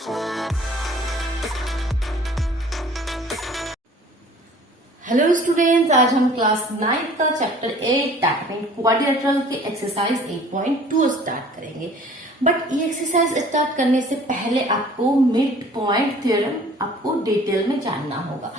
Hello students, आज हम class 9 का चैप्टर 8 टैकलिंग क्वाड्रिलेटरल के एक्सरसाइज 8.2 स्टार्ट करेंगे। बट ये एक्सरसाइज स्टार्ट करने से पहले आपको मिड पॉइंट थ्योरम आपको डिटेल में जानना होगा।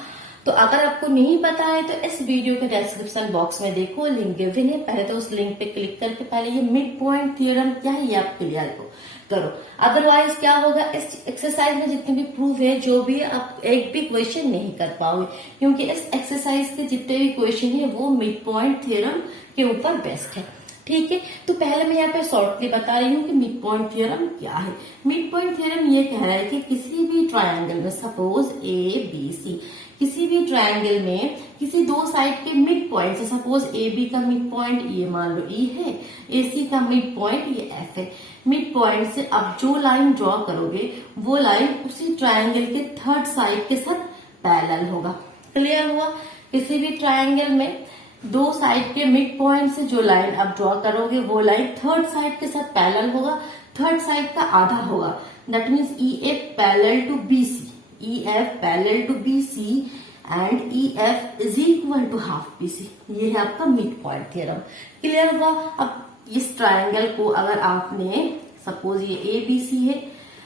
तो अगर आपको नहीं पता है तो इस वीडियो के डिस्क्रिप्शन बॉक्स में देखो, लिंक गिवन है। पहले तो उस लिंक पे क्लिक करके पहले ये मिड पॉइंट थ्योरम क्या है ये आप क्लियर करो। अदरवाइज क्या होगा, इस एक्सरसाइज में जितने भी प्रूफ है जो भी आप एक भी क्वेश्चन नहीं कर पाओगे, क्योंकि इस एक्सरसाइज के जितने भी क्वेश्चन है वो मिड पॉइंट थ्योरम के ऊपर बेस्ड है। ठीक है, तो पहले मैं यहाँ पे शॉर्टली बता रही हूँ कि मिड पॉइंट थ्योरम क्या है। मिड पॉइंट थ्योरम ये कह रहा है कि किसी भी ट्रायंगल में, सपोज ए बी सी, किसी भी ट्रायंगल में किसी दो साइड के मिड पॉइंट से, सपोज ए बी का मिड पॉइंट ये मान लो ई है, ए सी का मिड पॉइंट ये एफ है। मिड पॉइंट से आप जो लाइन ड्रॉ करोगे वो लाइन उसी ट्रायंगल के थर्ड साइड के साथ पैरेलल होगा। क्लियर हुआ? किसी भी ट्रायंगल में दो साइड के मिड पॉइंट से जो लाइन आप ड्रॉ करोगे वो लाइन थर्ड साइड के साथ पैरेलल होगा, थर्ड साइड का आधा होगा। That means E F parallel to B C, E F parallel to B C and E F is equal to half B C. ये है आपका मिड पॉइंट थ्योरम। क्लियर हुआ? अब इस ट्रायंगल को अगर आपने, सपोज ये ए बी सी है,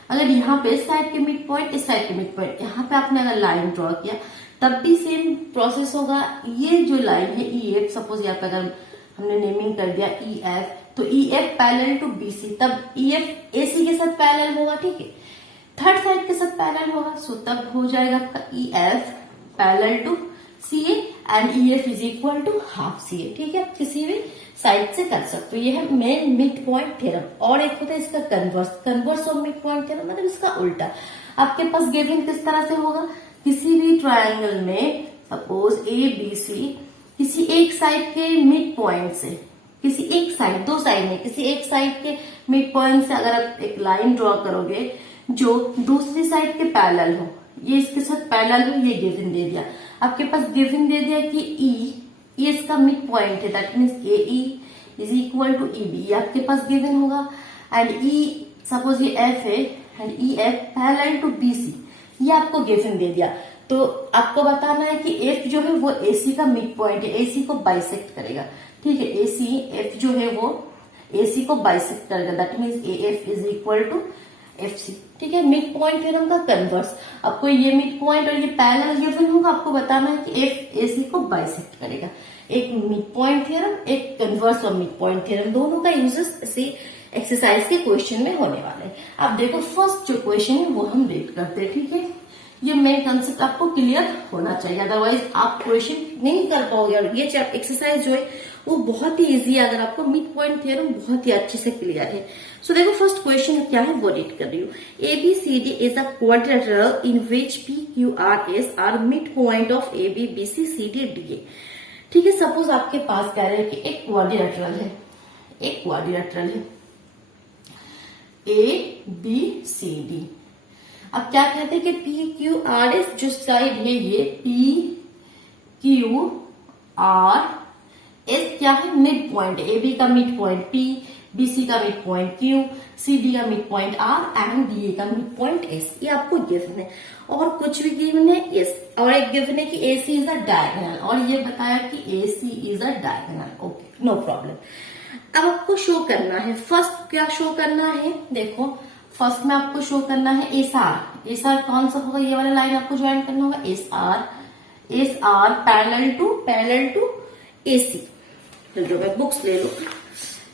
अगर यहाँ पे इस साइड के मिड पॉइंट, इस साइड के मिड पॉइंट, यहाँ पे आपने अगर लाइन ड्रॉ किया तब भी सेम प्रोसेस होगा। ये जो लाइन है ई एफ, सपोज यहाँ पे अगर हमने नेमिंग कर दिया ई एफ, तो E F parallel to B C, तब ई एफ ए सी के साथ पैरेलल होगा। ठीक है, थर्ड साइड के साथ पैरेलल होगा, सो तब हो जाएगा आपका E F parallel to C A and E F is equal to half C A. ठीक है, किसी भी साइड से कर सकते हो। ये है मेन मिड पॉइंट थ्योरम। और एक होता है इसका converse, converse of mid point theorem मतलब इसका उल्टा। आपके पास गिवन किस तरह से होगा, किसी भी ट्रायंगल में सपोज ए बी सी, किसी एक साइड के मिड पॉइंट से, किसी एक साइड, दो साइड में, किसी एक साइड के मिड पॉइंट से अगर आप एक लाइन ड्रॉ करोगे जो दूसरी साइड के पैरेलल हो, ये इसके साथ पैरेलल हो, ये गिवन दे दिया। आपके पास गिवन दे दिया कि ई, ये इसका मिड पॉइंट है, that means A E is equal to E B, आपके पास गिवन होगा। एंड ई, सपोज ये एफ है and E F parallel to B C, ये आपको गिवन दे दिया। तो आपको बताना है कि एफ जो है वो ए सी का मिड पॉइंट है, ए सी को बाइसेक्ट करेगा। ठीक है, ए सी, एफ जो है वो ए सी को बाइसेक्ट करेगा, that means A F is equal to F C. ठीक है, मिड पॉइंट थ्योरम का कन्वर्स। आपको ये मिड पॉइंट और ये पैरेलल गिवन होगा, आपको बताना है कि एफ ए सी को बाइसेक्ट करेगा। एक मिड पॉइंट थ्योरम, एक कन्वर्स और मिड पॉइंट थ्योरम, दोनों का यूजेस इसी एक्सरसाइज के क्वेश्चन में होने वाले हैं। आप देखो फर्स्ट जो क्वेश्चन है वो हम रीड करते हैं। ठीक है, ये मेन कंसेप्ट आपको क्लियर होना चाहिए, अदरवाइज आप क्वेश्चन नहीं कर पाओगे। और ये एक्सरसाइज जो है वो बहुत ही इजी है अगर आपको मिड पॉइंट थ्योरम बहुत ही अच्छे से क्लियर है। सो देखो फर्स्ट क्वेश्चन क्या है वो रीड कर रही हूँ। A B C D is a quadrilateral in which P Q R S are mid point of A B B C C D D A. ठीक है, सपोज आपके पास कह रहे हैं कि एक क्वाड्रिलेटरल है, एक क्वाड्रिलेटरल है ए बी सी डी। अब क्या कहते हैं कि पी क्यू आर एस जो साइड है, ये पी क्यू आर एस क्या है, मिड पॉइंट। ए बी का mid point P, B C का mid point Q, C D का mid point R and D A का मिड पॉइंट एस। ये आपको गिवन है और कुछ भी गिवन है एस, और एक गिवन है कि A C is a diagonal, और ये बताया कि A C is a diagonal. Okay, no problem. अब आपको शो करना है, फर्स्ट क्या शो करना है, देखो फर्स्ट में आपको शो करना है एस आर। एस आर कौन सा होगा, ये वाला लाइन आपको ज्वाइन करना होगा, S R, S R parallel to A C. जो मैं बुक्स ले लो,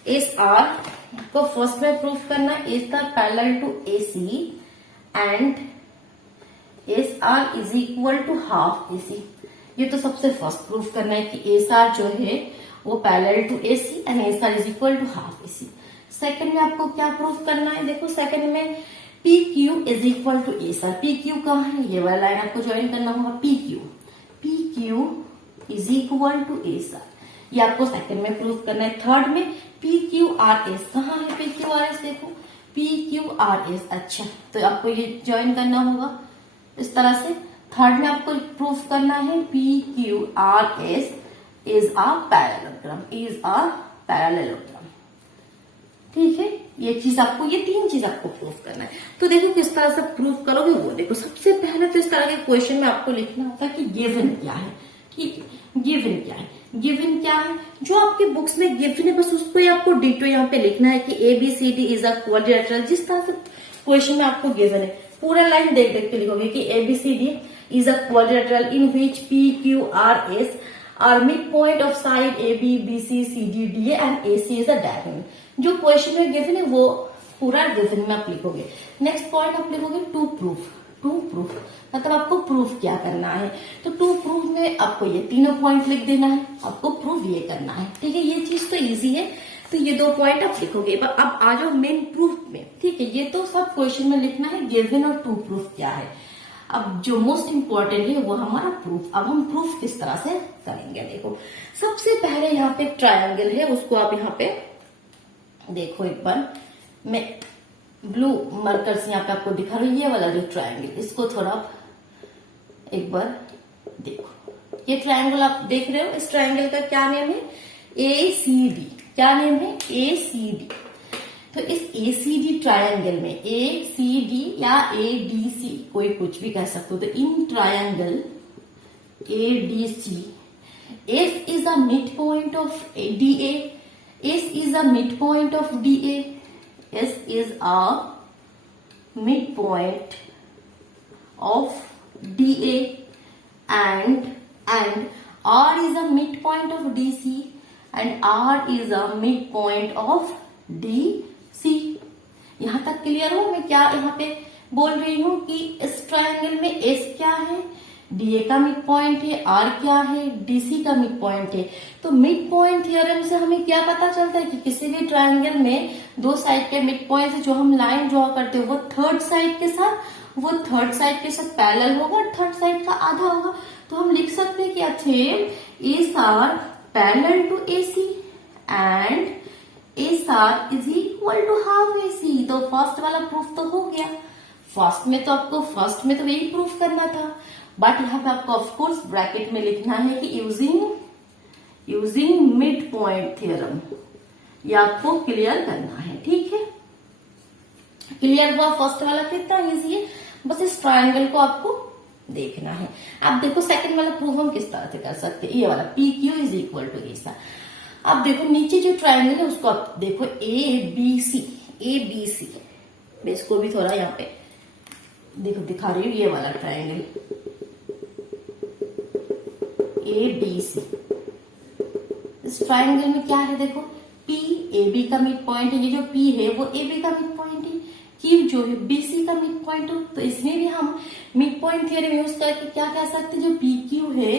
एस आर को फर्स्ट में प्रूफ करना है, S R parallel to A C and S R is equal to half A C. ये तो सबसे फर्स्ट प्रूफ करना है कि एस आर जो है वो parallel to A C and S R is equal to half A C. Second में आपको क्या प्रूफ करना है, देखो सेकेंड में P Q is equal to S R. P Q कहाँ है, ये वाला लाइन आपको ज्वाइन करना होगा, P Q is equal to S R. ये आपको सेकंड में प्रूफ करना है। थर्ड में पी क्यू आर एस, कहाँ है पी क्यू आर एस, देखो पी क्यू आर एस। अच्छा, तो आपको ये ज्वाइन करना होगा इस तरह से। थर्ड में आपको प्रूफ करना है P Q R S is a parallelogram, is a parallelogram. ठीक है, ये चीज आपको, ये 3 चीज आपको प्रूफ करना है। तो देखो किस तरह से प्रूफ करोगे वो देखो। सबसे पहले तो इस तरह के क्वेश्चन में आपको लिखना होता है कि गिवन क्या है। ठीक है, गिवन क्या है, गिवन क्या है, जो आपके बुक्स में गिवन है बस उसको ही आपको डिटो यहाँ पे लिखना है कि ABCD इज अ क्वाड्रिलेटरल। जिस तरह से क्वेश्चन में आपको गिवन है पूरा लाइन देख देख के लिखोगे कि ABCD is a quadrilateral in which PQRS are mid point of side AB BC CD DA and AC is a diagonal. जो क्वेश्चन में गिवन है वो पूरा गिवन में आप लिखोगे। नेक्स्ट पॉइंट आप लिखोगे टू प्रूफ। टू प्रूफ मतलब आपको प्रूफ क्या करना है। तो टू प्रूफ में आपको ये तीनों पॉइंट लिख देना है, आपको प्रूफ ये करना है। ठीक है, ये चीज तो इजी है, तो ये 2 पॉइंट आप लिखोगे। अब आ जाओ मेन प्रूफ में। ठीक है, ये तो सब क्वेश्चन में लिखना है गिवन और टू प्रूफ क्या है। अब जो मोस्ट इंपॉर्टेंट है वो हमारा प्रूफ। अब हम प्रूफ किस तरह से करेंगे देखो। सबसे पहले यहाँ पे ट्रायंगल है, उसको आप यहाँ पे देखो एक बार। मैं ब्लू मार्कर से यहाँ पे आपको दिखा रही हूँ, ये वाला जो ट्रायंगल, इसको थोड़ा एक बार देखो। ये ट्रायंगल आप देख रहे हो, इस ट्रायंगल का क्या नेम है, ACD। क्या नेम है, ACD। तो इस ACD ट्रायंगल में ACD या ADC कोई कुछ भी कह सकते हो। तो in triangle ADC S is a midpoint of DA, S is a midpoint of DA, S is a midpoint of DA and R is a midpoint of DC and R is a midpoint of DC। यहां तक clear हो मैं क्या यहाँ पे बोल रही हूँ कि इस ट्रायंगल में S क्या है, DA का मिड पॉइंट है, R क्या है, DC का मिड पॉइंट है। तो मिड पॉइंट थ्योरम से हमें क्या पता चलता है कि किसी भी ट्रायंगल में 2 साइड के मिड पॉइंट से जो हम लाइन ड्रॉ करते हैं वो थर्ड साइड के साथ पैरेलल होगा और थर्ड साइड का आधा होगा। तो हम लिख सकते हैं कि अच्छे S R parallel to AC and SR is equal to half AC। तो फर्स्ट वाला प्रूफ तो हो गया। फर्स्ट में तो यही प्रूफ करना था, बट यहाँ पे आपको ऑफकोर्स ब्रैकेट में लिखना है कि यूजिंग मिड पॉइंट थ्योरम। ये आपको क्लियर करना है। ठीक है, क्लियर हुआ फर्स्ट वाला, कितना इजी है, बस इस ट्रायंगल को आपको देखना है। अब देखो सेकंड वाला प्रूफ हम किस तरह से कर सकते हैं, ये वाला PQ इज इक्वल टू ऐसा। अब देखो नीचे जो ट्रायंगल है उसको आप देखो ABC। मैं इसको भी थोड़ा यहाँ पे देखो दिखा रही हूँ, ये वाला ट्रायंगल ABC। इस ट्रायंगल में क्या है देखो, P AB का मिड पॉइंट है, ये जो P है वो AB का मिड पॉइंट है, Q जो है BC का मिड पॉइंट है। तो इसमें भी हम मिड पॉइंट थ्योरम यूज करके क्या कह सकते हैं, जो PQ है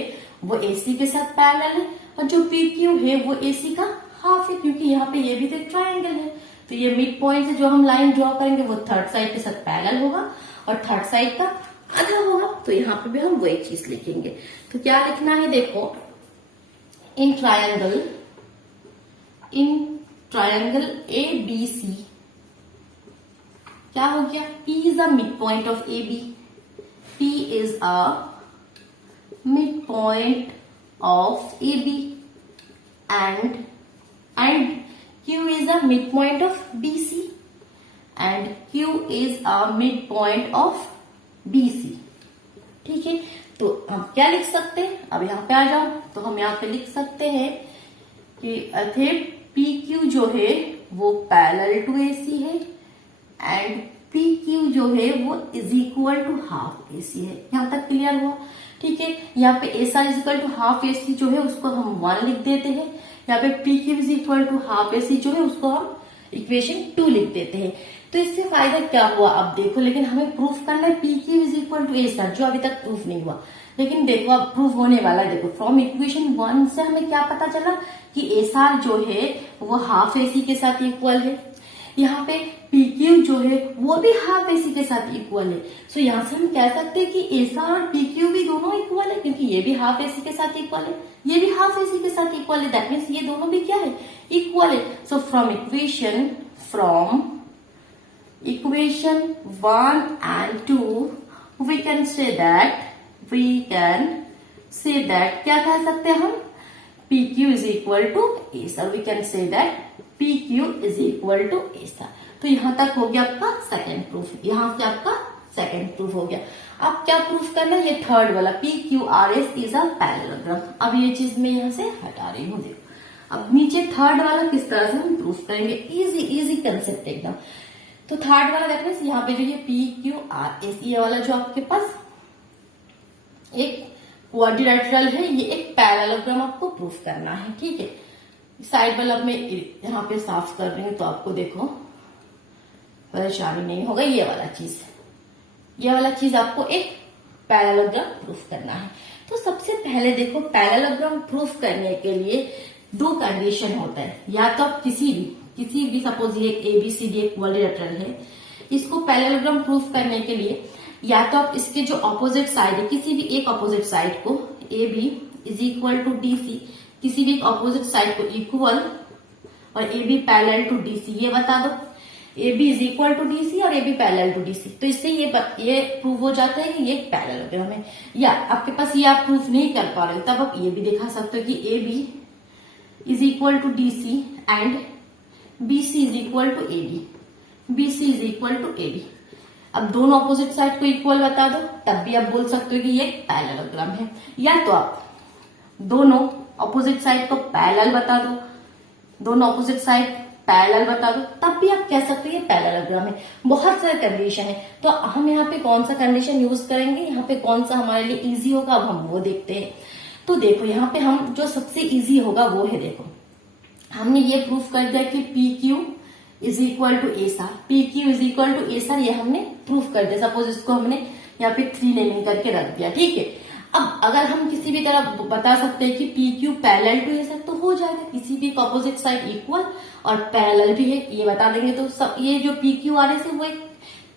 वो AC के साथ पैरेलल है और जो PQ है वो AC का हाफ है, क्योंकि यहाँ पे ये भी तो एक ट्रायंगल है। तो ये मिड पॉइंट से जो हम लाइन ड्रॉ करेंगे वो थर्ड साइड के साथ पैरेलल होगा और थर्ड साइड का आधा होगा। तो यहाँ पे भी हम वही चीज लिखेंगे। तो क्या लिखना है देखो, इन ट्रायंगल ABC क्या हो गया, P is a mid point of AB, P is a mid point of AB and Q is a midpoint of BC and Q is a midpoint of DC। ठीक है, तो हम क्या लिख सकते हैं, अब यहाँ पे आ जाओ। तो हम यहाँ पे लिख सकते हैं कि PQ जो है वो पैरेलल टू AC है एंड PQ जो है वो is equal to half AC है। यहाँ तक क्लियर हुआ। ठीक है, यहाँ पे SR is equal to half AC जो है उसको हम 1 लिख देते हैं। यहाँ पे PQ is equal to half AC जो है उसको हम इक्वेशन 2 लिख देते हैं। तो इससे फायदा क्या हुआ अब देखो, लेकिन हमें प्रूफ करना है PQ is equal to SR, जो अभी तक प्रूफ नहीं हुआ, लेकिन देखो अब प्रूफ होने वाला है। देखो फ्रॉम इक्वेशन 1 से हमें क्या पता चला कि SR जो है वो हाफ AC के साथ इक्वल है। यहाँ पे PQ जो है वो भी हाफ AC के साथ इक्वल है। सो यहाँ से हम कह सकते हैं कि SR और PQ भी दोनों इक्वल है, क्योंकि ये भी हाफ AC के साथ इक्वल है, ये भी हाफ AC के साथ इक्वल है। दैट मीन्स ये दोनों भी क्या है, इक्वल है। So from equation 1 and 2 we can say that क्या कह सकते हैं हम, PQ is equal to SR। we can say that P Q is equal to ऐसा। तो यहां तक हो गया आपका सेकेंड प्रूफ, यहां से आपका सेकेंड प्रूफ हो गया। अब क्या प्रूफ करना है, ये थर्ड वाला P Q R S is a parallelogram. अब ये चीज मैं यहां से हटा रही हूँ, देखो अब नीचे थर्ड वाला किस तरह से हम प्रूफ करेंगे, इजी इजी कंसेप्ट एकदम। तो थर्ड वाला देखो यहाँ पे जो ये पी क्यू आर एस, ये वाला जो आपके पास एक क्वाड्रिलेटरल है, ये एक पैरेललोग्राम आपको प्रूफ करना है, ठीक है। साइड वाला मैं यहाँ पे साफ कर रही हूँ तो आपको देखो परेशानी नहीं होगा। ये वाला चीज आपको एक पैरेललोग्राम प्रूफ करना है। तो सबसे पहले देखो पैरेललोग्राम प्रूफ करने के लिए दो कंडीशन होता है, या तो आप किसी भी सपोज ये ABCD एक क्वाड्रिलेटरल है, इसको पैरेललोग्राम प्रूफ करने के लिए या तो आप इसके जो ऑपोजिट साइड है, किसी भी एक ऑपोजिट साइड को AB is equal to DC, किसी भी ऑपोजिट साइड को इक्वल और AB पैरेलल टू DC, ये बता दो AB is equal to DC और AB पैरेलल टू DC। तो इससे ये प्रूव हो जाता है कि ये पैरेललोग्राम है। या आपके पास ये आप प्रूफ नहीं कर पा रहे तब आप ये भी दिखा सकते हो कि AB is equal to DC and BC is equal to AD, BC is equal to AD। अब दोनों ऑपोजिट साइड को इक्वल बता दो, तब भी आप बोल सकते हो कि ये पैरेललोग्राम है। या तो आप दोनों ऑपोजिट साइड को पैरेलल बता दो, दोनों ऑपोजिट साइड पैरेलल बता दो, तब भी आप कह सकते हो ये पैरेललोग्राम है। बहुत सारे कंडीशन है, तो हम यहाँ पे कौन सा कंडीशन यूज करेंगे, यहाँ पे कौन सा हमारे लिए इजी होगा, अब हम वो देखते हैं। तो देखो यहाँ पे हम जो सबसे इजी होगा वो है, देखो हमने ये प्रूफ कर दिया कि P Q is equal to S R, P Q is equal to S R, ये हमने प्रूफ कर दिया। सपोज इसको हमने यहाँ पे 3 नेमिंग करके रख दिया, ठीक है। अब अगर हम किसी भी तरह बता सकते हैं कि P Q parallel to S R, तो हो जाएगा, किसी भी ऑपोजिट साइड इक्वल और पैरेलल भी है, ये बता देंगे। तो सब ये जो पी क्यू आर एस है वो एक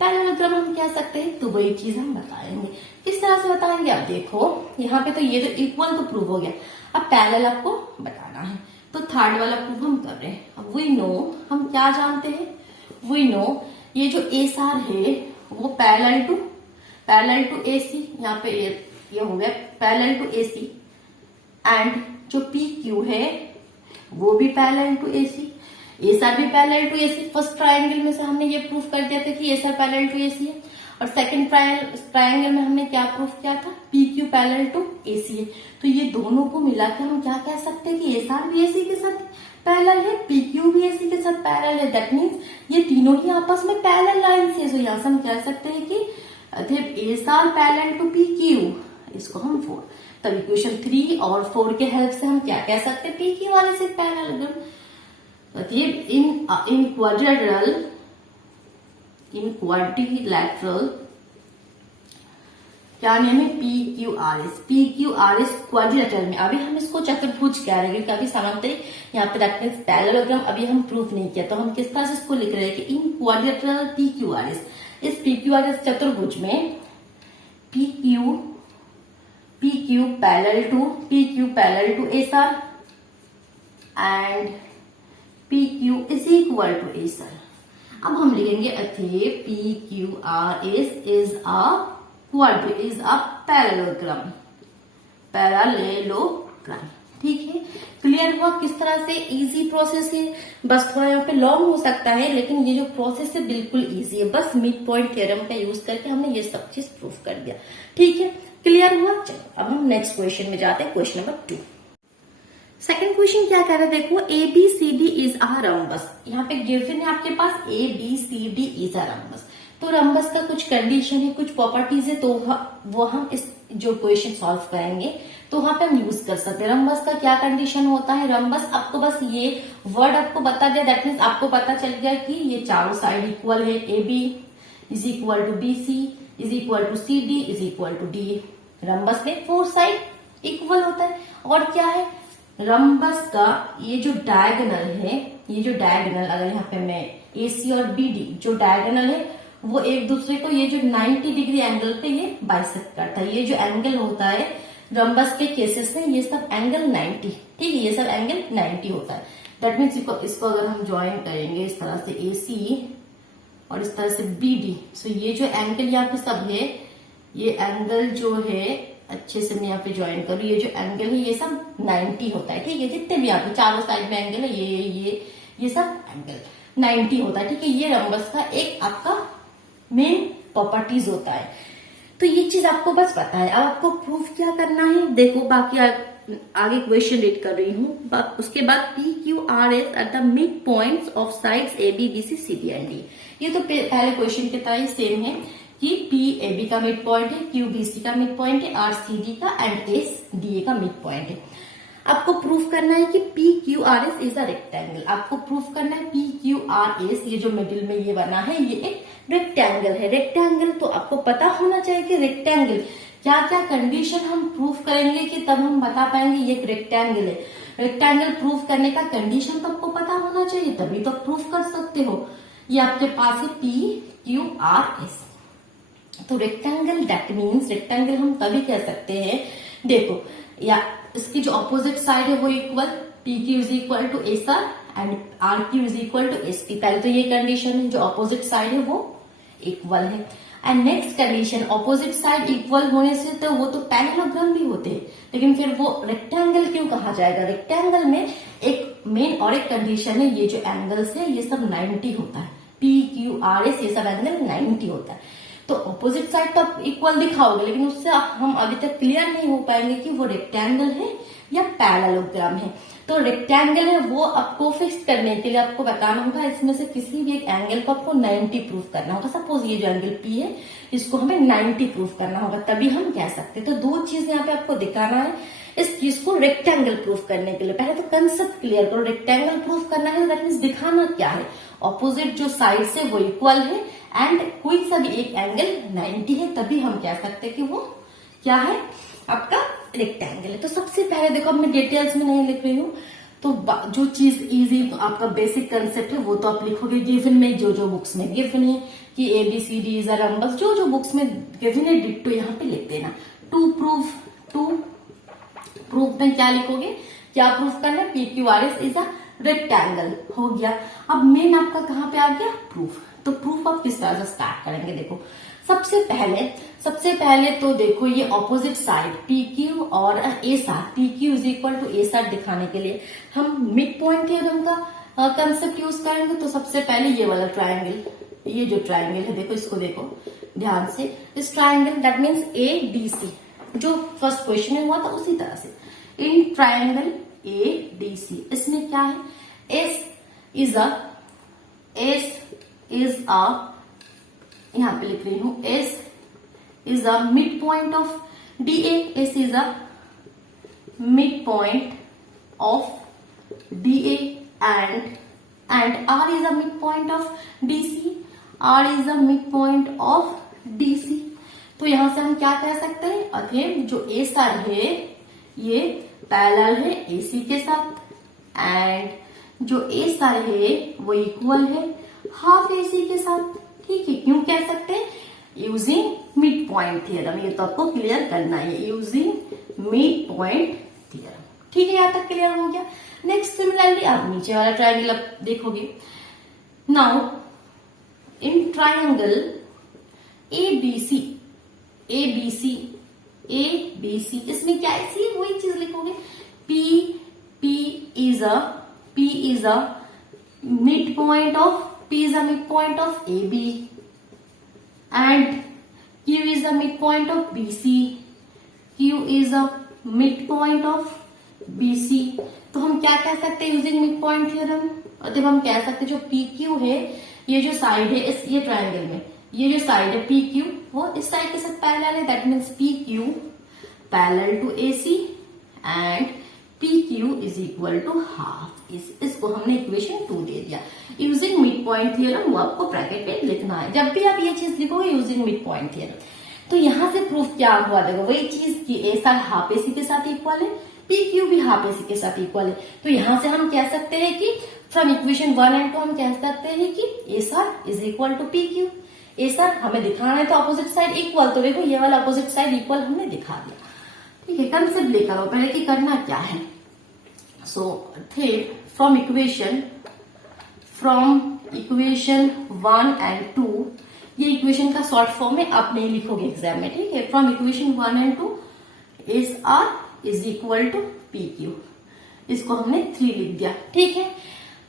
पैरेललोग्राम हम कह सकते हैं। तो वही चीज हम बताएंगे, किस तरह से बताएंगे। अब देखो यहाँ पे तो ये तो इक्वल तो प्रूव हो गया, अब पैरेलल आपको बताना है। तो थर्ड वाला प्रूफ हम कर रहे हैं। अब वी नो, हम क्या जानते हैं, वी नो ये जो एस आर है वो पैरेलल टू AC, यहाँ पे ये हो गया पैरेलल टू AC, एंड जो पी क्यू है वो भी parallel to AC, S R भी parallel to AC। First triangle में से हमने ये प्रूफ कर दिया था कि S R parallel to AC है, और सेकंड ट्रायंगल में हमने क्या प्रूफ किया था, P Q parallel to AC है। तो ये दोनों को मिला के हम क्या कह सकते हैं कि एस आर भी AC के साथ पैरेलल है, पी क्यू भी AC के साथ पैरेलल है। दैट मीन्स ये तीनों ही आपस में पैरेलल लाइन है। सो यहाँ से हम कह सकते हैं कि S R parallel to P Q, इसको हम 4, तब इक्वेशन 3 और 4 के हेल्प से हम क्या कह सकते हैं, पी क्यू वाले से पैरेललोग्राम। इन क्वाड्रिलेटरल क्या नेम है, P Q R S quadrilateral में। अभी हम इसको चतुर्भुज कह रहे हैं क्योंकि अभी समांतरिक यहाँ पे रखते हैं पैरेललोग्राम, अभी हम प्रूफ नहीं किया। तो हम किस तरह से इसको लिख रहे हैं कि in quadrilateral P Q R S, इस पी क्यू आर एस चतुर्भुज में P Q parallel to S R and P Q is equal to S R. अब हम लिखेंगे अथे P Q R S is a parallelogram, ठीक है। Clear हुआ किस तरह से, इजी प्रोसेस है। बस थोड़ा यहाँ पे लॉन्ग हो सकता है, लेकिन ये जो प्रोसेस है बिल्कुल इजी है। बस मिड पॉइंट थ्योरम का यूज करके हमने ये सब चीज प्रूफ कर दिया, ठीक है। क्लियर हुआ। चलो अब हम नेक्स्ट क्वेश्चन में जाते हैं, क्वेश्चन नंबर 2। सेकंड क्वेश्चन क्या कह रहा है, देखो ABCD इज अ रम्बस। यहाँ पे गिवन है आपके पास ABCD इज अ रम्बस। तो रम्बस का कुछ कंडीशन है, कुछ प्रॉपर्टीज है, तो वो हम इस जो क्वेश्चन सॉल्व करेंगे तो वहां पे हम यूज कर सकते हैं। रम्बस का क्या कंडीशन होता है, रम्बस आपको बस ये वर्ड आपको बता दिया, दैट मीन्स आपको पता चल गया कि ये चारों साइड इक्वल है, AB is equal to BC is equal to CD is equal to D। Rhombus में 4 साइड इक्वल होता है। और क्या है, रम्बस का ये जो डायगोनल है, ये जो डायगोनल अगर यहाँ पे मैं AC और BD जो डायगोनल है वो एक दूसरे को ये जो 90 डिग्री एंगल पे ये बाइसेक्ट करता है। ये जो एंगल होता है रम्बस के केसेस में ये सब एंगल 90, ठीक है, ये सब एंगल 90 होता है। दैट मीन्स इसको अगर हम ज्वाइन करेंगे इस तरह से AC और इस तरह से BD, सो ये जो एंगल यहाँ पे सब है, ये एंगल जो है अच्छे से मैं यहाँ पे ज्वाइन करूँ, ये जो एंगल है ये सब 90 होता है, ठीक है। जितने भी यहाँ पे चारों साइड में एंगल है, ये सब एंगल 90 होता है, ठीक है। ये रम्बस का एक आपका मेन प्रॉपर्टीज होता है। तो ये चीज आपको बस पता है। अब आपको प्रूफ क्या करना है, देखो बाकी आगे क्वेश्चन रीड कर रही हूँ। उसके बाद P Q R S at the mid points of sides A B B C C D and D. ये तो पहले क्वेश्चन की तरह ही सेम है कि पी ए बी का मिड पॉइंट है, क्यू बी सी का मिड पॉइंट है, आर सी डी का एंड एस डी ए का मिड पॉइंट है। आपको प्रूफ करना है कि P Q R S is a rectangle. आपको प्रूफ करना है पी क्यू आर एस, ये जो मिडिल में ये बना है ये एक रेक्टेंगल है। रेक्टेंगल तो आपको पता होना चाहिए कि रेक्टेंगल क्या क्या कंडीशन हम प्रूफ करेंगे कि तब हम बता पाएंगे ये एक रेक्टेंगल है। रेक्टेंगल प्रूफ करने का कंडीशन तो आपको पता होना चाहिए, तभी तो प्रूफ कर सकते हो। ये आपके पास है पी क्यू आर एस। तो रेक्टेंगल दैट मीन्स, रेक्टेंगल हम तभी कह सकते हैं, देखो या इसकी जो ऑपोजिट साइड है वो equal, P Q is equal to S R and R Q is equal to S P. पहले तो ये कंडीशन है, जो ऑपोजिट साइड है वो इक्वल है। And next condition, opposite side equal होने से तो वो तो पैरेललोग्राम भी होते हैं, लेकिन फिर वो रेक्टेंगल क्यों कहा जाएगा। रेक्टेंगल में एक मेन और एक कंडीशन है, ये जो एंगल्स है ये सब 90 होता है। पी क्यू आर एस ये सब एंगल 90 होता है। तो ऑपोजिट साइड तो आप इक्वल दिखाओगे, लेकिन उससे हम अभी तक क्लियर नहीं हो पाएंगे कि वो रेक्टेंगल है या पैरेललोग्राम है। तो रेक्टेंगल है वो आपको फिक्स करने के लिए आपको बताना होगा, इसमें से किसी भी एक एंगल को आपको 90 प्रूफ करना होगा। सपोज ये जो एंगल पी है इसको हमें 90 प्रूफ करना होगा, तभी हम कह सकते हैं। तो दो चीज यहाँ पे आपको दिखाना है इस चीज को रेक्टेंगल प्रूफ करने के लिए। पहले तो कंसेप्ट क्लियर करो, रेक्टेंगल प्रूफ करना है दैट मीन्स दिखाना क्या है, ऑपोजिट जो साइड से वो इक्वल है एंड कोई सा भी एक एंगल 90 है, तभी हम कह सकते हैं कि वो क्या है आपका रेक्टेंगल है। तो सबसे पहले देखो, अब मैं डिटेल्स में नहीं लिख रही हूँ, तो जो चीज इजी तो आपका बेसिक कंसेप्ट है वो तो आप लिखोगे गिवन में, जो बुक्स में गिवन है कि A B C D is a rhombus, जो बुक्स में गिवन है डिट्टो यहाँ पे लिख देना। टू प्रूफ में क्या लिखोगे, क्या प्रूफ करना है, P Q R S is a rectangle हो गया। अब मेन आपका कहाँ पे आ गया प्रूफ। तो प्रूफ आप किस तरह से स्टार्ट करेंगे, देखो सबसे पहले तो देखो ये ऑपोजिट साइड पी क्यू और S R, P Q is equal to S R दिखाने के लिए हम मिड पॉइंट थ्योरम का कंसेप्ट यूज करेंगे। तो सबसे पहले ये वाला ट्रायंगल, ये जो ट्रायंगल है देखो, इसको देखो ध्यान से, इस triangle that means A D C, जो फर्स्ट क्वेश्चन में हुआ था उसी तरह से इन ट्रायंगल ए डी सी। इसमें क्या है, एस इज अ यहाँ पे लिख रही हूं, S is a mid point of D A, S is a mid point of D A and R is a mid point of D C, R is a mid point of D C. तो यहां से हम क्या कह सकते हैं, again जो S R है ये पैरेलल है एसी के साथ एंड जो एस आर है वो इक्वल है हाफ एसी के साथ। ठीक है, क्यों कह सकते हैं, यूजिंग मिड पॉइंट थियरम। ये तो आपको क्लियर करना है, यूजिंग मिड पॉइंट थियरम। ठीक है, यहां तक क्लियर हो गया। नेक्स्ट सिमिलरली आप नीचे वाला ट्रायंगल आप देखोगे। Now in triangle A B C, इसमें क्या है, वही चीज लिखोगे, P is a midpoint of AB and Q is a midpoint of BC, Q is a midpoint of BC। तो हम क्या कह सकते हैं यूजिंग मिड पॉइंट थ्योरम, मतलब हम कह सकते हैं जो PQ है, ये जो साइड है इस ये ट्रायंगल में, ये जो साइड है PQ वो इस साइड के साथ पैरेलल है, that means PQ parallel to AC and PQ is equal to half. इसको हमने इक्वेशन 2 दे दिया यूजिंग मिड पॉइंट थियरम। वो आपको ब्रैकेट में लिखना है जब भी आप ये चीज लिखोगे यूजिंग मिड पॉइंट थियरम। तो यहां से प्रूफ क्या हुआ, देखो वही चीज कि एस आर हाफ एसी के साथ इक्वल है, PQ भी हाफ एसी के साथ इक्वल है। तो यहां से हम कह सकते हैं कि फ्रॉम इक्वेशन 1 एंड 2 हम कह सकते हैं कि S R is equal to PQ। S R हमें दिखाना है तो अपोजिट साइड इक्वल, तो देखो ये वाला अपोजिट साइड इक्वल हमने दिखा दिया। ठीक है, कंसेप्ट लेकर आओ पहले कि करना क्या है। So third from equation 1 and 2, ये इक्वेशन का शॉर्ट फॉर्म में आप नहीं लिखोगे एग्जाम में। ठीक है, from equation 1 and 2 S R is equal to PQ, इसको हमने 3 लिख दिया। ठीक है,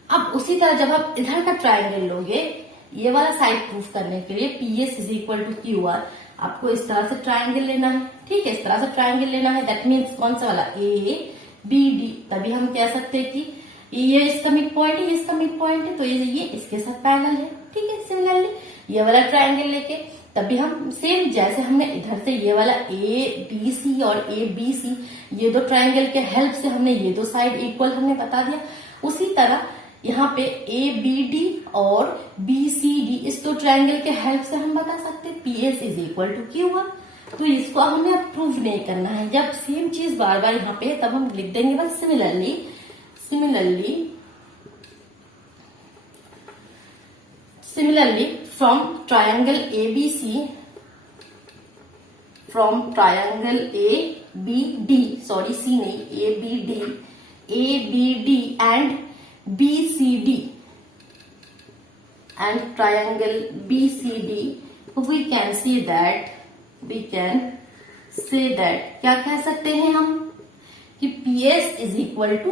अब उसी तरह जब आप इधर का ट्राइंगल लोगे, ये वाला साइड प्रूफ करने के लिए PS is equal to QR, आपको इस तरह से ट्राइंगल लेना है। ठीक है, इस तरह से ट्राइंगल लेना है। दैट मीन्स कौन सा वाला, ABD। तभी हम कह सकते हैं कि ये इसका मिड पॉइंट है, ये इसका मिड पॉइंट है, तो ये इसके साथ पैरेलल है। ठीक है, सिमिलरली ये वाला ट्राइंगल लेके तभी हम सेम जैसे हमने इधर से ये वाला ABC और ABC, ये दो ट्राइंगल के हेल्प से हमने ये दो साइड इक्वल हमने बता दिया, उसी तरह यहाँ पे ABD और BCD इस दो ट्राइंगल के हेल्प से हम बता सकते हैं PS is equal to QR। तो इसको हमें अब प्रूव नहीं करना है। जब सेम चीज बार बार यहाँ पे, तब हम लिख देंगे बस similarly from triangle ABC, from triangle ABD, sorry C नहीं, ABD and BCD and triangle BCD, we can say that क्या कह सकते हैं हम कि PS is equal to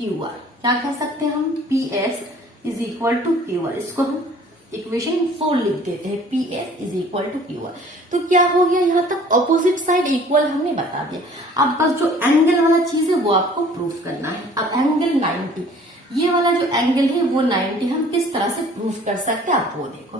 QR। क्या कह सकते हैं हम, PS is equal to QR। इसको हम इक्वेशन 4 लिख देते हैं, PS is equal to QR। तो क्या हो गया, यहाँ तक ऑपोजिट साइड इक्वल हमने बता दिया। अब बस जो एंगल वाला चीज है वो आपको प्रूफ करना है। अब एंगल 90, ये वाला जो एंगल है वो 90 हम किस तरह से प्रूफ कर सकते हैं, आप वो देखो।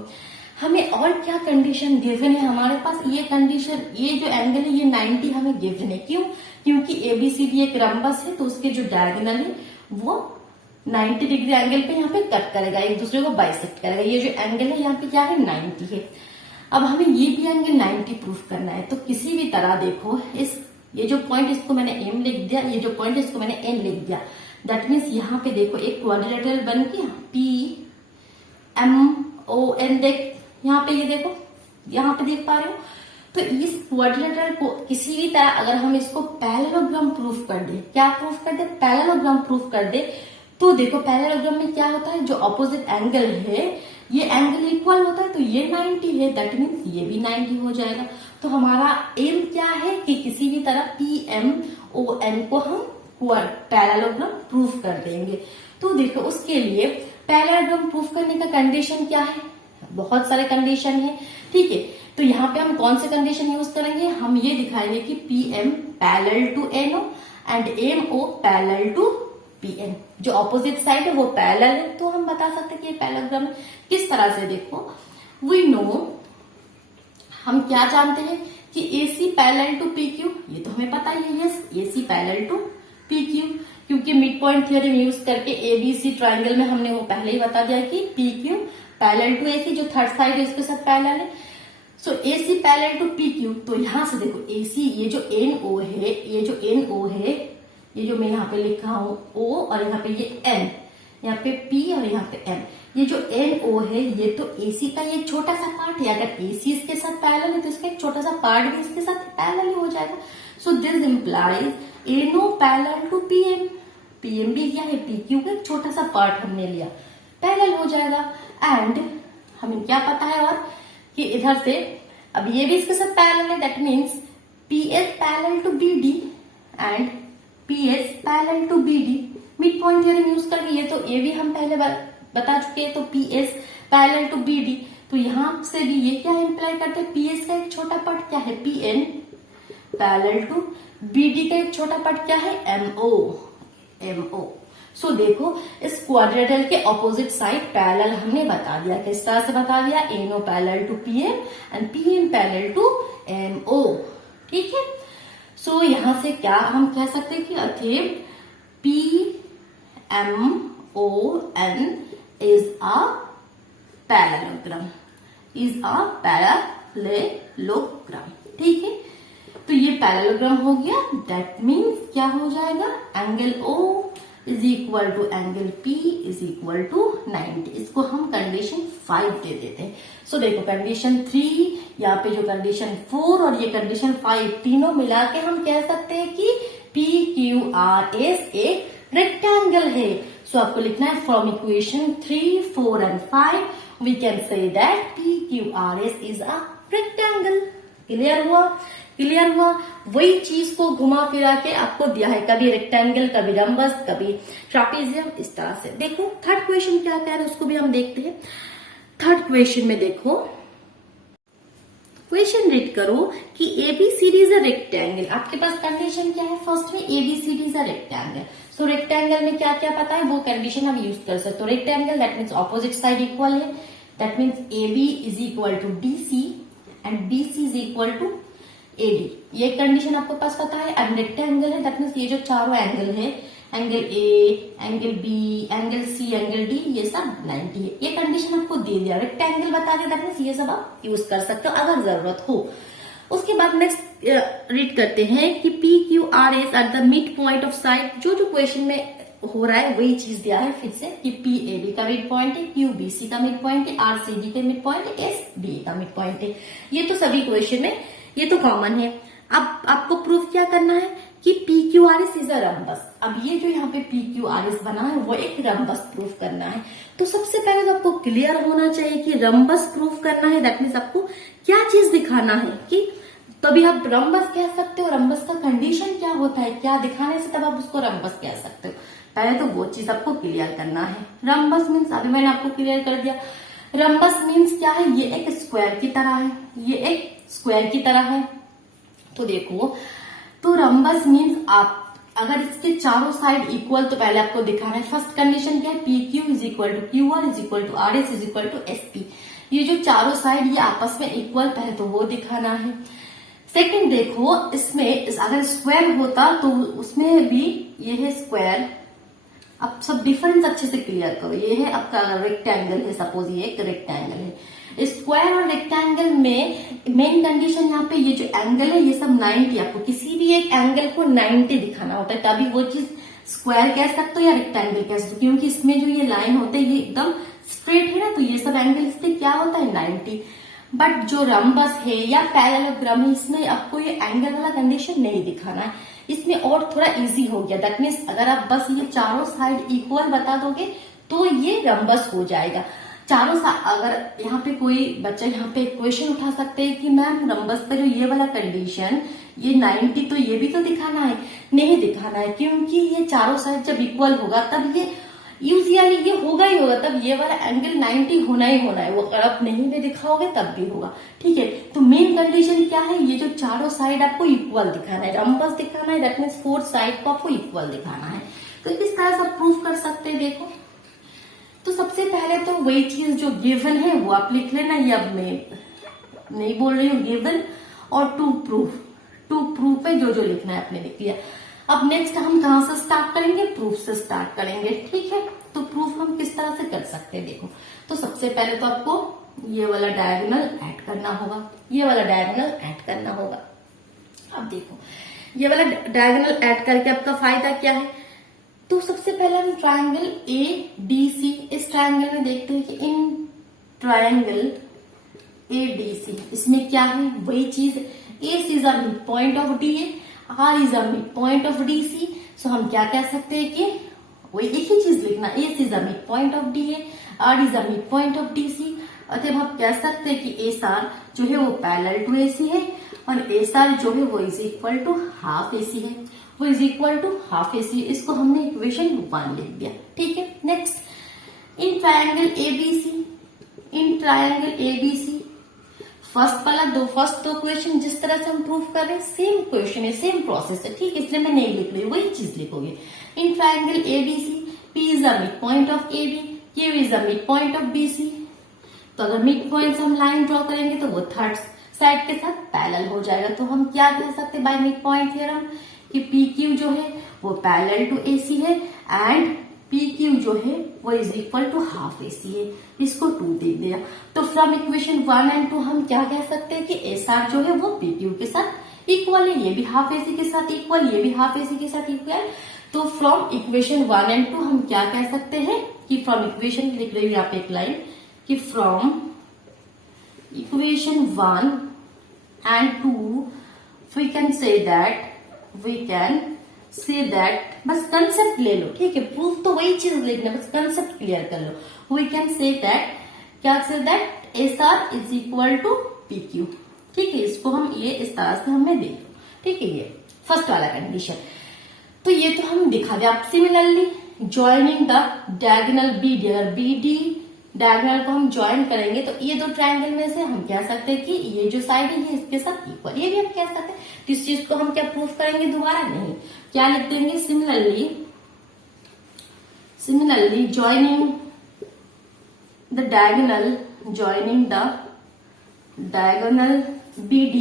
हमें और क्या कंडीशन गिवन है हमारे पास, ये कंडीशन, ये जो एंगल है ये 90 हमें गिवन है। क्यों, क्योंकि ABCD एक रम्बस है, तो उसके जो डायगोनल है वो 90 डिग्री एंगल पे यहाँ पे कट करेगा, एक दूसरे को बाइसेक्ट करेगा। ये जो एंगल है यहाँ पे क्या है, 90 है। अब हमें ये भी एंगल 90 प्रूफ करना है। तो किसी भी तरह देखो, ये जो पॉइंट इसको मैंने M लिख दिया, ये जो पॉइंट इसको मैंने N लिख दिया। दैट मीन्स यहाँ पे देखो एक क्वाड्रिलेटरल बन के PMON, देख यहाँ पे, ये देखो यहाँ पे देख पा रहे हो। तो इस क्वाड्रिलेटरल को किसी भी तरह अगर हम इसको पैरेललोग्राम प्रूफ कर दे, क्या प्रूफ कर दे, पैरेललोग्राम प्रूफ कर दे, तो देखो पैरेललोग्राम में क्या होता है, जो ऑपोजिट एंगल है ये एंगल इक्वल होता है, तो ये 90 है, दैट मीन्स ये भी 90 हो जाएगा। तो हमारा एम क्या है कि किसी भी तरह PMON को हम पैरेललोग्राम प्रूफ कर देंगे। तो देखो उसके लिए पैरेललोग्राम प्रूफ करने का कंडीशन क्या है, बहुत सारे कंडीशन है। ठीक है, तो यहाँ पे हम कौन से कंडीशन यूज करेंगे, हम ये दिखाएंगे कि PM parallel to NO and MO parallel to PN। जो ऑपोजिट साइड है वो पैरेलल है, तो हम बता सकते हैं कि ये पैरेललोग्राम किस तरह से। देखो वी नो, हम क्या जानते हैं कि AC पैरेलल टू PQ, ये तो हमें पता ही है, yes AC parallel to PQ, क्योंकि मिड पॉइंट थ्योरम यूज करके ABC ट्राइंगल में हमने वो पहले ही बता दिया कि PQ पैरेलल टू AC, जो थर्ड साइड है उसके साथ पैरेलल है। So AC parallel to PQ, तो यहां से देखो AC, ये जो NO है, ये जो NO है, ये जो मैं यहाँ पे लिखा हूं O, और यहाँ पे ये N, यहाँ पे P और यहाँ पे N, ये जो NO है ये तो AC का ये छोटा सा पार्ट है। अगर AC इसके साथ पैरेलल है तो इसका एक छोटा सा पार्ट भी इसके साथ पैरेलल ही हो जाएगा। So this implies NO parallel to PM, PM भी क्या है, PQ का एक छोटा सा पार्ट हमने लिया, पैरेलल हो जाएगा। एंड हमें क्या पता है और कि इधर से अब ये भी इसके साथ पैरेलल है, that means PS parallel to BD and PS parallel to BD। Mid point theorem use करके, ये तो ये भी हम पहले बता चुके हैं, तो PS पैरेलल टू BD। तो यहां से भी ये क्या इंप्लाई करते हैं, PS का एक छोटा पार्ट क्या है, PN पैरेलल टू BD का एक छोटा पार्ट क्या है, MO। सो देखो इस क्वाड्रेटल के ऑपोजिट साइड पैरेलल हमने बता दिया, किस तरह से बता दिया, NO parallel to PM and PM parallel to MO। ठीक है, सो यहां से क्या हम कह सकते हैं कि अतएव PMON इज अ पैरेललोग्राम, ठीक है। तो ये पैरेललोग्राम हो गया, दैट मीन्स क्या हो जाएगा, angle O is equal to angle P is equal to 90। इसको हम कंडीशन 5 दे देते हैं। सो देखो कंडीशन 3, यहाँ पे जो कंडीशन 4 और ये कंडीशन 5 तीनों मिला के हम कह सकते हैं कि PQRS एक रेक्टेंगल है। सो आपको लिखना है from equation 3, 4 and 5 we can say that PQRS is a rectangle. Clear हुआ? क्लियर हुआ? वही चीज को घुमा फिरा के आपको दिया है, कभी रेक्टेंगल, कभी रम्बस, कभी ट्रापेजियम, इस तरह से। देखो थर्ड क्वेश्चन क्या कह रहा है उसको भी हम देखते हैं। थर्ड क्वेश्चन में देखो, क्वेश्चन रीड करो कि एबीसीडी इज अ रेक्टेंगल। आपके पास कंडीशन क्या है? फर्स्ट में A B C D is a rectangle. So rectangle में क्या क्या पता है वो कंडीशन हम यूज कर सकते हो। Rectangle that means opposite side equal है, that means AB is equal to DC and BC is equal to AD। ये कंडीशन आपको पास पता है। एंड रेक्टेंगल है दैट मीन्स ये जो चारों एंगल है, angle A, angle B, angle C, angle D, ये सब 90 है। ये कंडीशन आपको दे दिया, रेक्टेंगल बता दिया, दैट मीन्स ये सब आप यूज कर सकते हो अगर जरूरत हो। उसके बाद नेक्स्ट रीड करते हैं कि PQRS eight the mid point of side. जो जो क्वेश्चन में हो रहा है वही चीज दिया है फिर से कि PAB का मिड पॉइंट है, QBC का मिड पॉइंट है, RCD का मिड पॉइंट है, SDA का मिड पॉइंट है। ये तो सभी क्वेश्चन में ये तो कॉमन है। अब आपको प्रूफ क्या करना है कि PQRS इज अ रम्बस। अब ये जो यहाँ पे PQRS बना है वो एक रम्बस प्रूफ करना है। तो सबसे पहले तो आपको क्लियर होना चाहिए कि रम्बस प्रूफ करना है, दैट मीन्स आपको क्या चीज दिखाना है कि तभी आप रम्बस कह सकते हो। रम्बस का कंडीशन क्या होता है, क्या दिखाने से तब आप उसको रम्बस कह सकते हो। पहले तो वो चीज आपको क्लियर करना है। रम्बस मीन्स अभी मैंने आपको क्लियर कर दिया। रम्बस मीन्स क्या है? ये एक स्क्वायर की तरह है, ये एक स्क्वायर की तरह है। तो देखो, तो रम्बस मीन्स आप अगर इसके चारों साइड इक्वल, तो पहले आपको दिखाना है। फर्स्ट कंडीशन क्या है? PQ is equal to QR is equal to RS is equal to SP। ये जो चारों साइड ये आपस में इक्वल, पहले तो वो दिखाना है। सेकंड देखो, इसमें अगर स्क्वायर होता तो उसमें भी ये है स्क्वायर। अब सब डिफरेंस अच्छे से क्लियर करो। ये है आपका रेक्टेंगल है, सपोज ये एक रेक्टेंगल है। स्क्वायर और रेक्टेंगल में मेन कंडीशन यहाँ पे ये जो एंगल है ये सब 90, आपको किसी भी एक एंगल को 90 दिखाना होता है, तभी वो चीज स्क्वायर कह सकते हो या रेक्टेंगल कह सकते हो। क्योंकि इसमें जो ये लाइन होते हैं ये एकदम स्ट्रेट है ना, तो ये सब एंगल इस पे क्या होता है? 90। बट जो रम्बस है या पैरेललोग्राम है, इसमें आपको ये एंगल वाला कंडीशन नहीं दिखाना है। इसमें और थोड़ा इजी हो गया। दैट मीन्स अगर आप बस ये चारों साइड इक्वल बता दोगे तो ये रम्बस हो जाएगा। चारों अगर यहाँ पे कोई बच्चा यहाँ पे क्वेश्चन उठा सकते हैं कि मैम रम्बस का जो ये वाला कंडीशन ये 90, तो ये भी तो दिखाना है। नहीं दिखाना है, क्योंकि ये चारों साइड जब इक्वल होगा तब ये यूजुअली ये होगा ही होगा, तब ये वाला एंगल 90 होना ही होना है। वो अगर आप नहीं भी दिखाओगे तब भी होगा। ठीक है, तो मेन कंडीशन क्या है? ये जो चारों साइड आपको इक्वल दिखाना है, रम्बस दिखाना है, दैट मीन्स फोर्थ साइड को आपको इक्वल दिखाना है। तो इस तरह से आप प्रूफ कर सकते हैं। देखो, तो सबसे पहले तो वही चीज जो गिवन है वो आप लिख लेना। ये अब मैं नहीं बोल रही हूँ, गिवन और टू प्रूफ में जो जो लिखना है आपने लिख लिया। अब नेक्स्ट हम कहां से स्टार्ट करेंगे? प्रूफ से स्टार्ट करेंगे। ठीक है, तो प्रूफ हम किस तरह से कर सकते हैं? देखो, तो सबसे पहले तो आपको ये वाला डायगोनल ऐड करना होगा, ये वाला डायगोनल ऐड करना होगा। अब देखो, ये वाला डायगोनल ऐड करके आपका फायदा क्या है? तो सबसे पहले हम ट्रायंगल ADC, इस ट्रायंगल में देखते हैं कि इन ट्रायंगल ADC इसमें क्या है? वही चीज, AC is a mid point of DA, R is a mid point of DC। सो हम क्या कह सकते हैं कि वही एक ही चीज लिखना, AC is a mid point of DA, R is a mid point of DC। अतः हम कह सकते हैं कि SR जो है वो पैरेलल टू AC है और SR जो है वो is equal to half AC है, वो is equal to half AC। इसको हमने इक्वेशन 1 लिख दिया। ठीक है, next in triangle ABC first दो क्वेश्चन जिस तरह से हम प्रूफ कर रहे हैं सेम क्वेश्चन है, सेम प्रोसेस है। ठीक है, इसलिए मैं नहीं लिख रही, वही चीज लिखोगे। इन triangle ABC P is the mid point of AB, Q is the mid point of BC। तो अगर मिड पॉइंट हम लाइन ड्रॉ करेंगे तो वो थर्ड साइड के साथ पैरेलल हो जाएगा। तो हम क्या कह सकते हैं बाय मिड पॉइंट थ्योरम कि PQ जो है वो पैरेलल टू AC है एंड PQ जो है वो is equal to half AC है। इसको 2 दे दिया। तो फ्रॉम इक्वेशन 1 एंड 2 हम क्या कह सकते हैं कि SR जो है वो PQ के साथ इक्वल है, ये भी हाफ AC के साथ इक्वल, ये भी हाफ AC के साथ इक्वल। तो फ्रॉम इक्वेशन 1 एंड 2 हम क्या कह सकते हैं कि फ्रॉम इक्वेशन लिख रही हूँ यहाँ पे एक लाइन कि from equation 1 and 2 we can say that बस कंसेप्ट ले लो। ठीक है, प्रूफ तो वही चीज लिखना, बस कंसेप्ट क्लियर कर लो। वी कैन से दैट क्या say that SR is equal to PQ। ठीक है, इसको हम ये इस तरह से हमें दे दो, ठीक है, ये फर्स्ट वाला कंडीशन। तो ये तो हम दिखा दिया। अब similarly joining the diagonal B D, अगर बीडी डायगोनल को हम ज्वाइन करेंगे तो ये दो ट्रायंगल में से हम कह सकते हैं कि ये जो साइड है ये इसके साथ इक्वल, ये भी हम कह सकते हैं। तो इस चीज को हम क्या प्रूफ करेंगे दोबारा? नहीं, क्या लिख देंगे? Similarly joining the diagonal BD,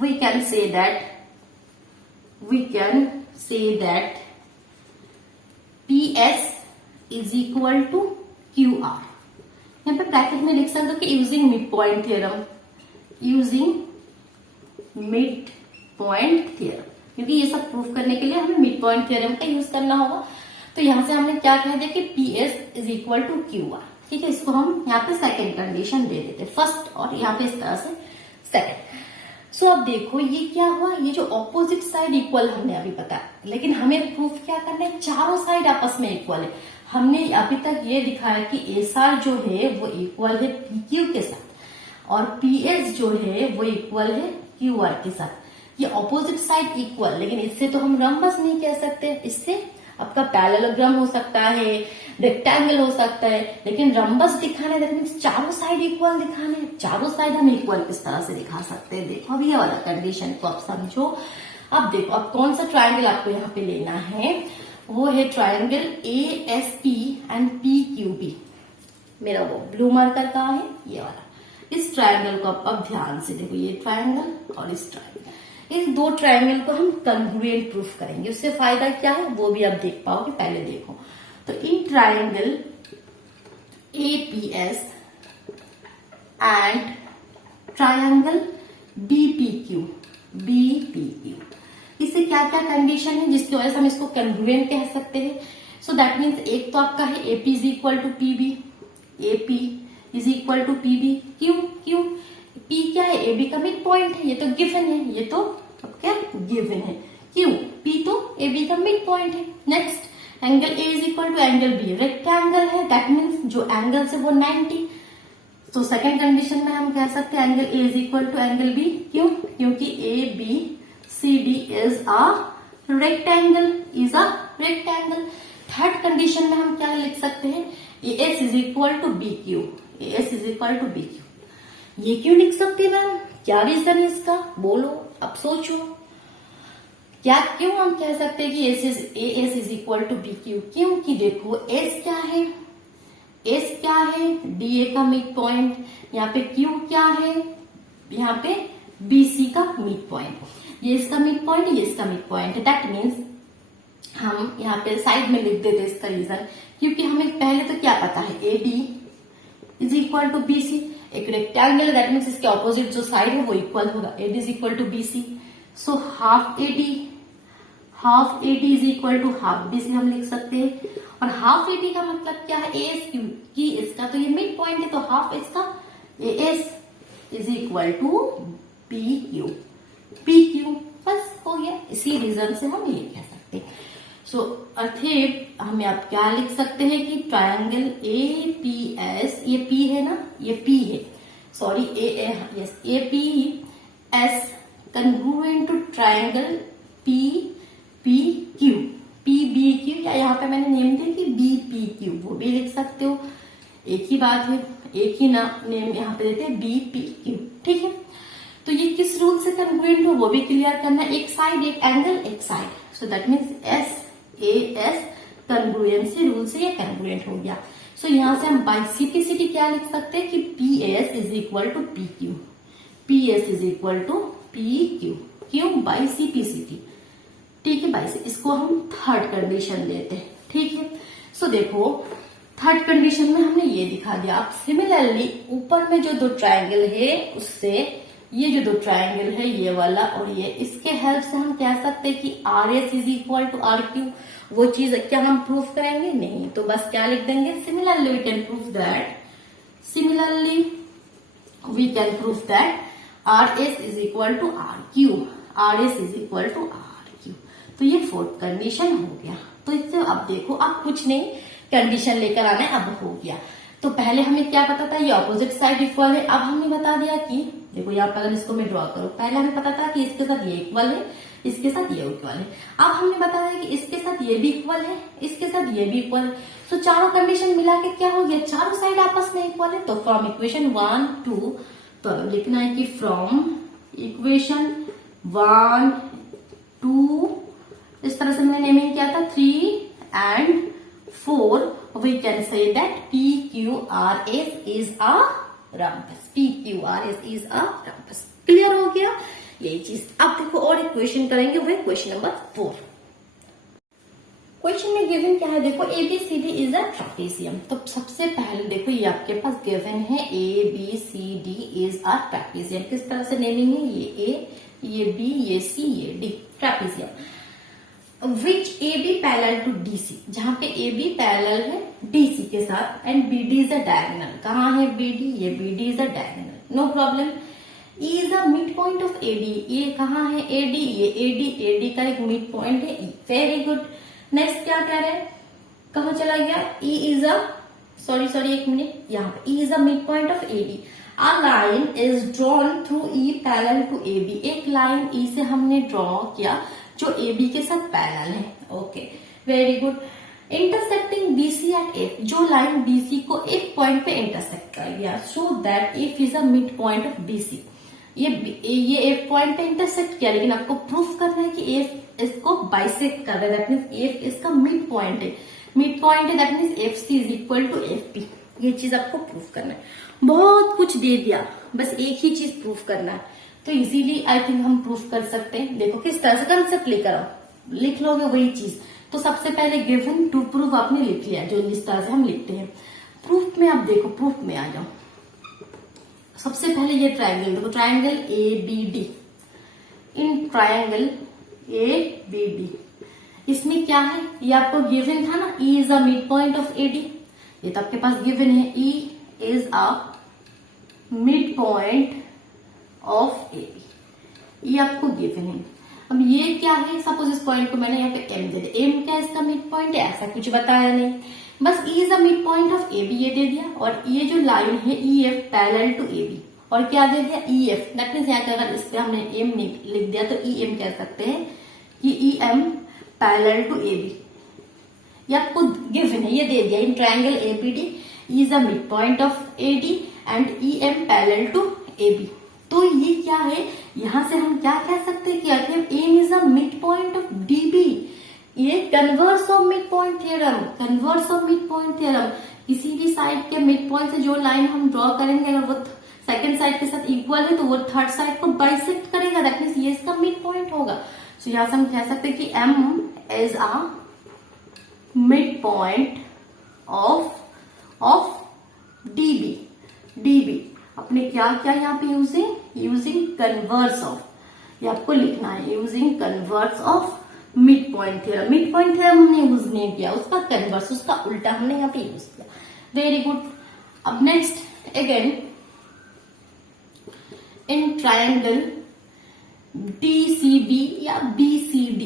we can say that PS is equal to QR। यहाँ पे ब्रैकेट में लिख सकते हो कि यूजिंग मिड पॉइंट थियरम, क्योंकि ये सब प्रूफ करने के लिए हमें मिड पॉइंट थियरम का यूज करना होगा। तो यहाँ से हमने क्या कह दिया कि PS is equal to QR, ठीक है। इसको हम यहाँ पे सेकेंड कंडीशन दे देते, फर्स्ट और यहाँ पे इस तरह से सेकेंड। सो अब देखो ये क्या हुआ, ये जो ऑपोजिट साइड इक्वल हमने अभी बताया, लेकिन हमें प्रूफ क्या करना है? चारों साइड आपस में इक्वल है। हमने अभी तक ये दिखाया कि SR जो है वो इक्वल है PQ के साथ और PS जो है वो इक्वल है QR के साथ। ये ऑपोजिट साइड इक्वल, लेकिन इससे तो हम रम्बस नहीं कह सकते, इससे आपका पैरेललोग्राम हो सकता है, रेक्टेंगल हो सकता है, लेकिन रम्बस दिखाना है, दैट मीन्स चारों साइड इक्वल दिखाना है। चारों साइड हम इक्वल किस तरह से दिखा सकते हैं? देखो अब ये वाला कंडीशन को आप समझो। अब देखो अब कौन सा ट्रायंगल आपको यहाँ पे लेना है, वो है ट्रायंगल ASP एंड PQB। मेरा वो ब्लू मार्कर कहाँ है? ये वाला। इस ट्रायंगल को अब ध्यान से देखो, ये ट्रायंगल और इस ट्रायंगल, इस दो ट्रायंगल को हम कंग्रुएंट प्रूफ करेंगे। उससे फायदा क्या है वो भी आप देख पाओगे, पहले देखो। तो in triangle APS and triangle BPQ, इससे क्या क्या कंडीशन है जिसकी वजह से हम इसको कंग्रुएंट कह सकते हैं? सो दैट मीन्स एक तो आपका है AP is equal to PB, AP is equal to PB। क्यों? P क्या है? AB का मिड पॉइंट है, ये तो गिवन है, ये तो क्या गिवन है। क्यों? P तो AB का मिड पॉइंट है। Next angle A is equal to angle B, rectangle है, दैट मीन्स जो एंगल से वो 90। तो सेकेंड कंडीशन में हम कह सकते हैं angle A is equal to angle B। क्यों? क्योंकि ABCD is a rectangle, third condition में हम क्या लिख सकते हैं? AS is equal to BQ, ये क्यों लिख सकते हैं मैम? क्या रीजन है इसका? बोलो, अब सोचो क्या, क्यों हम कह सकते हैं कि AS is equal to BQ? क्योंकि देखो S क्या है? DA का मिड पॉइंट। यहाँ पे Q क्या है? यहाँ पे BC का मिड पॉइंट। ये इसका मिड पॉइंट, ये इसका मिड पॉइंट है। दैट मीन्स हम यहाँ पे साइड में लिख देते इसका रीजन, क्योंकि हमें पहले तो क्या पता है AD is equal to BC, एक रेक्टेंगल है, दैट मीन्स इसके ऑपोजिट जो साइड है वो इक्वल होगा। AD is equal to BC, so half AD is equal to half BC हम लिख सकते हैं। और हाफ AD का मतलब क्या है? AS, क्योंकि इसका तो ये मिड पॉइंट है, तो हाफ इसका AS is equal to PQ, बस हो गया। इसी रीजन से हम ये कह सकते हैं। सो अर्थात हमें आप क्या लिख सकते हैं कि ट्रायंगल APS, ये P है ना, ये P है, sorry APS congruent to triangle PBQ, या यहाँ पे मैंने नेम दिया कि BPQ, वो भी लिख सकते हो, एक ही बात है, एक ही नेम यहाँ पे देते हैं BPQ, ठीक है। तो ये किस रूल से कंग्रुएंट हो वो भी क्लियर करना है, एक साइड एक एंगल एक side. So that means SAS congruency rule से ये कंग्रुएंट हो गया। सो यहाँ से हम बाय सिंप्लिसिटी क्या लिख सकते हैं कि PS is equal to PQ, क्यों? बाय सिंप्लिसिटी, ठीक है। बाय इसको हम थर्ड कंडीशन देते हैं, ठीक है। सो देखो थर्ड कंडीशन में हमने ये दिखा दिया। अब सिमिलरली ऊपर में जो दो ट्रायंगल है उससे ये जो दो ट्रायंगल है, ये वाला और ये, इसके हेल्प से हम कह सकते हैं कि RS is equal to RQ। वो चीज क्या हम प्रूफ करेंगे? नहीं, तो बस क्या लिख देंगे? Similarly we can proof that RS is equal to RQ। तो ये फोर्थ कंडीशन हो गया। तो इससे अब देखो, अब कुछ नहीं, कंडीशन लेकर आना है, अब हो गया। तो पहले हमें क्या पता था? ये ऑपोजिट साइड इक्वल है। अब हमने बता दिया कि देखो यहाँ पर अगर इसको मैं ड्रॉ करूं, पहले हमें पता था कि इसके साथ ये इक्वल है, इसके साथ ये इक्वल है। अब हमने बताया कि इसके साथ ये भी इक्वल है, इसके साथ ये भी इक्वल है। तो चारों कंडीशन मिला के क्या हो गया, चारों साइड आपस में इक्वल है। तो फ्रॉम इक्वेशन 1 2, तो अब लिखना है कि फ्रॉम इक्वेशन 1 2, इस तरह से मैंने नेमिंग किया था 3 and 4, we can say that PQRS is a rhombus. PQRS is a rhombus. Clear हो गया यही चीज। अब देखो और एक क्वेश्चन करेंगे, वो क्वेश्चन नंबर 4। क्वेश्चन में गिवन क्या है, देखो ABCD इज अ ट्रेपेजियम। तो सबसे पहले देखो ये आपके पास गिवन है ABCD इज अ ट्रेपेजियम। किस तरह से नेमिंग है, ये A, ये B, ये C, ये D, trapezium. Which AB parallel to DC, जहां पे AB पैरेलल है DC के साथ and BD is a diagonal. कहाँ है BD, ये BD is a diagonal, no problem. E is a mid point of AD, ये कहाँ है AD, ये AD का एक मिड पॉइंट है E, वेरी गुड। नेक्स्ट क्या कह रहे हैं, कहाँ चला गया, E इज अ सॉरी एक मिनट, यहाँ पे E is a mid point of AD। A line is drawn through E parallel to AB, एक लाइन E से हमने ड्रॉ किया जो AB के साथ पैरेलल है। Okay very good. Intersecting BC at F, जो लाइन BC को एक पॉइंट पे इंटरसेक्ट कर गया, so that F is a mid point of BC। ये F पॉइंट पे इंटरसेक्ट किया, लेकिन आपको प्रूफ करना है कि F इसको बाइसेक्ट कर रहा है, दैट मीन्स F इसका मिड पॉइंट है। मिड पॉइंट है that means FC is equal to FP। ये चीज आपको प्रूफ करना है। बहुत कुछ दे दिया, बस एक ही चीज प्रूफ करना है, तो इजीली आई थिंक हम प्रूफ कर सकते हैं। देखो किस तरह से कंसेप्ट लेकर आओ, लिख लोगे वही चीज। तो सबसे पहले गिवन टू प्रूफ आपने लिख लिया, जो इस तरह से हम लिखते हैं। प्रूफ में आप देखो, प्रूफ में आ जाओ। सबसे पहले ये ट्राइंगल देखो, ट्राइंगल ABD। इन ट्राइंगल ABD इसमें क्या है, ये आपको गिवन था ना, E is a mid point of AD, ये तो आपके पास गिवन है। E is a mid point of AB, ये आपको गिवन है। अब ये क्या है, सपोज इस पॉइंट को मैंने यहाँ पे M दे दिया, M क्या इसका मिड पॉइंट है, ऐसा कुछ बताया नहीं, बस E is a mid point of AB ये दे दिया। और ये जो लाइन है EF पैरेलल टू AB, और क्या दे दिया EF, दैट मीन्स यहाँ अगर इस पे हमने M लिख दिया तो EM कह सकते हैं कि EM पैरेलल टू AB, ये आपको गिवन है, ये दे दिया। In triangle ABD E is a mid point of AD and EM parallel to AB। तो ये क्या है, यहां से हम क्या कह सकते हैं कि आखिर M is a mid point of DB। ये converse of mid point theorem, converse of mid point theorem. किसी भी साइड के मिड पॉइंट से जो लाइन हम ड्रॉ करेंगे अगर वो सेकंड साइड के साथ इक्वल है तो वो थर्ड साइड को बाइसेक्ट करेगा, दैट मीन्स ये इसका मिड पॉइंट होगा। सो यहां से हम कह सकते हैं कि M is a mid point of DB। अपने क्या क्या यहाँ पे यूजिंग कन्वर्स ऑफ, ये आपको लिखना है, using converse of mid point theorem. Mid point theorem हमने यूज नहीं किया, उसका कन्वर्स, उसका उल्टा हमने यहाँ पे यूज किया। Very good. अब next again in triangle DCB या BCD,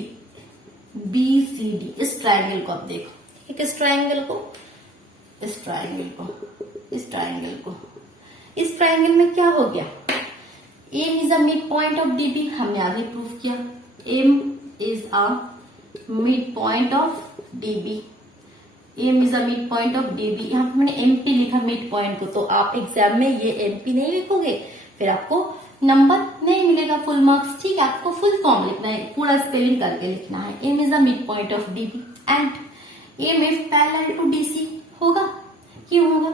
इस ट्रायंगल को आप देखो, एक इस ट्रायंगल को, इस ट्रायंगल में क्या हो गया, M is a mid point of DB, हमने आगे प्रूफ किया। M is a mid point of DB, M is a mid point of DB। यहाँ पे मैंने MP लिखा मिड पॉइंट को, तो आप एग्जाम में ये MP नहीं लिखोगे, फिर आपको नंबर नहीं मिलेगा, फुल मार्क्स। ठीक है, आपको फुल फॉर्म लिखना है, पूरा स्पेलिंग करके लिखना है। M is a mid point of DB and MF parallel to DC होगा, क्यों होगा,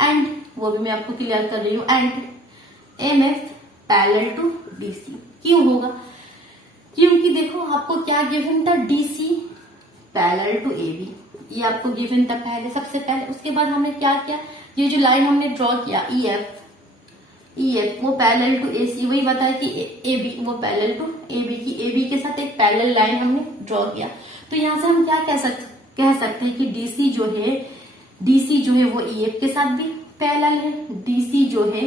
एंड वो भी मैं आपको क्लियर कर रही हूँ, and MF parallel to DC क्यों होगा, क्योंकि देखो आपको क्या गिवन था, DC पैरेलल टू AB, ये आपको गिवन था पहले, सबसे पहले। उसके बाद हमने क्या किया, ये जो लाइन हमने ड्रॉ किया EF वो पैरेलल टू AC, वही बताया कि AB वो पैरेलल टू AB की, AB के साथ एक पैरेलल लाइन हमने ड्रॉ किया। तो यहां से हम क्या कह सकते हैं कि DC जो है वो EF के साथ भी पैरेलल है, DC जो है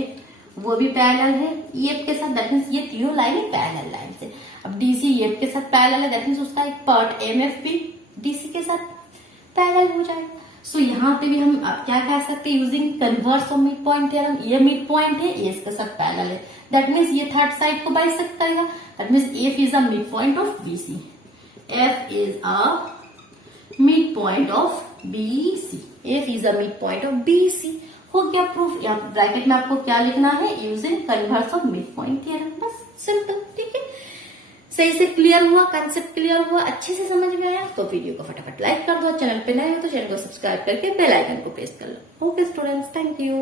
वो भी पैरेलल है EF के साथ, दैट मीन्स ये तीनों लाइन पैरेलल लाइन से। अब DC EF के साथ पैरेलल है, दैट मीन्स उसका एक पार्ट MF भी DC के साथ पैरेलल हो जाएगा। सो यहाँ पे भी हम अब क्या कह सकते हैं, using converse of mid point theorem, ये मिड पॉइंट है, ये इसके साथ पैरेलल है, दैट मीन्स ये थर्ड साइड को बाइसेक्ट करेगा, that means F is a mid point of BC, F is a mid point of BC, F is a mid point of BC. हो गया प्रूफ। यहाँ ब्रैकेट में आपको क्या लिखना है, using converse of mid point theorem, बस simple. ठीक है, सही से क्लियर हुआ, कंसेप्ट क्लियर हुआ, अच्छे से समझ में आया तो वीडियो को फटाफट लाइक कर दो, चैनल पे नए हो तो चैनल को सब्सक्राइब करके बेल आइकन को प्रेस कर लो। Okay students, thank you.